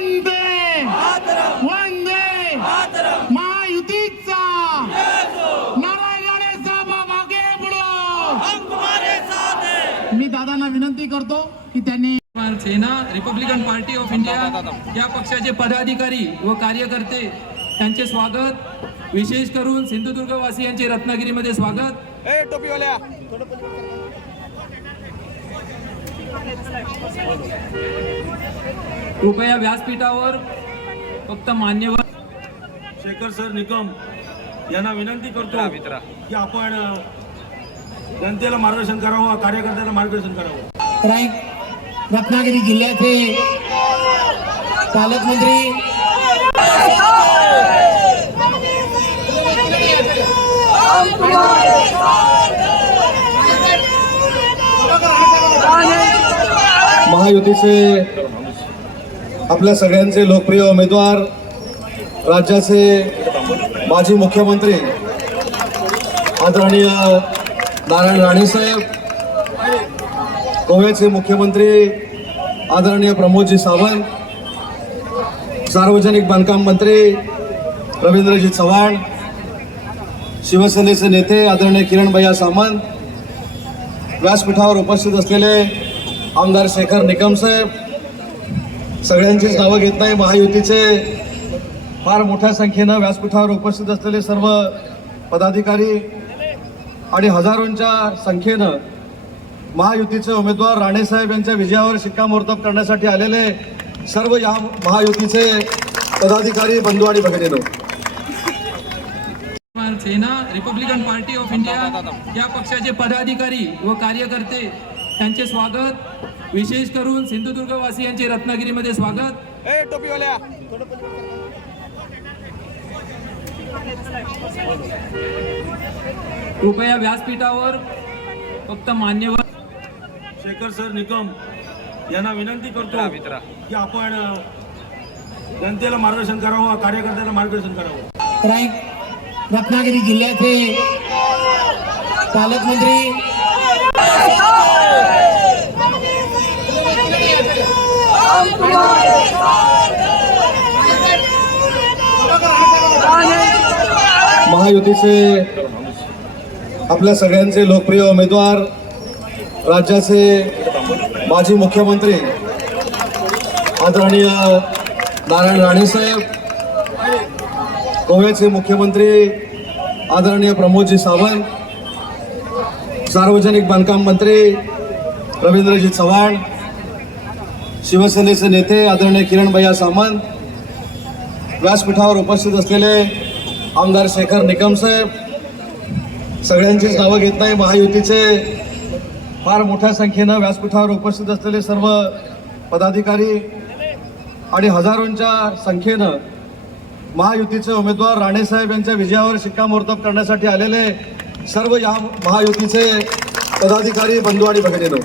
वंदे! वंदे! महायुतीचा! नारायण साहेब मागे पुढं मी दादांना विनंती करतो की त्यांनी Sena Republican Party of India या पक्षाचे पदाधिकारी व कार्यकर्ते त्यांचे स्वागत. विशेष करून सिंधुदुर्ग वासियांचे रत्नागिरीमध्ये स्वागत. ए टोपीवाल्या कृपया व्यासपीठावर फक्त मान्यवर शेखर सर निकम यांना विनंती करतो की आपण जनतेला मार्गदर्शन करावं कार्यकर्त्यांना मार्गदर्शन करावं. राईट. रत्नागिरी जिल्ह्याचे पालकमंत्री महायुतीचे आपल्या सगळ्यांचे लोकप्रिय उमेदवार राज्याचे माजी मुख्यमंत्री आदरणीय नारायण राणेसाहेब गोव्याचे मुख्यमंत्री आदरणीय प्रमोदजी सावंत सार्वजनिक बांधकाम मंत्री रवींद्रजी चव्हाण शिवसेनेचे नेते आदरणीय किरणभैया सामंत व्यासपीठावर उपस्थित असलेले आमदार शेखर निकम साहेब सगळ्यांचीच नावं घेत नाही. महायुतीचे फार मोठ्या संख्येनं व्यासपीठावर उपस्थित असलेले सर्व पदाधिकारी आणि हजारोंच्या संख्येनं महायुतीचे उमेदवार राणेसाहेब यांच्या विजयावर शिक्कामोर्तब करण्यासाठी आलेले सर्व या महायुतीचे पदाधिकारी बंधू आणि भगिनीनो. Sena Republican Party of India या पक्षाचे पदाधिकारी व कार्यकर्ते त्यांचे स्वागत. विशेष करून सिंधुदुर्ग वासियांचे रत्नागिरीमध्ये स्वागत. टोपीवाल्या. कृपया व्यासपीठावर फक्त मान्यवर शेखर सर निकम यांना विनंती करतो की आपण अ, जनतेला मार्गदर्शन करावं कार्यकर्त्यांना मार्गदर्शन करावं. रत्नागिरी जिल्ह्याचे पालकमंत्री महायुतीचे आपल्या सगळ्यांचे लोकप्रिय उमेदवार राज्याचे माजी मुख्यमंत्री आदरणीय नारायण राणेसाहेब गोव्याचे मुख्यमंत्री आदरणीय प्रमोदजी सावंत सार्वजनिक बांधकाम मंत्री रवींद्रजी चव्हाण शिवसेनेचे नेते आदरणीय किरणभैया सामंत व्यासपीठावर उपस्थित असलेले आमदार शेखर निकम साहेब सगळ्यांचीच नावं घेत नाही महायुतीचे फार मोठ्या संख्येनं व्यासपीठावर उपस्थित असलेले सर्व पदाधिकारी आणि हजारोंच्या संख्येनं महायुतीचे उमेदवार राणेसाहेब यांच्या विजयावर शिक्कामोर्तब करण्यासाठी आलेले सर्व या महायुतीचे पदाधिकारी बंधू आणि भगिनीनो.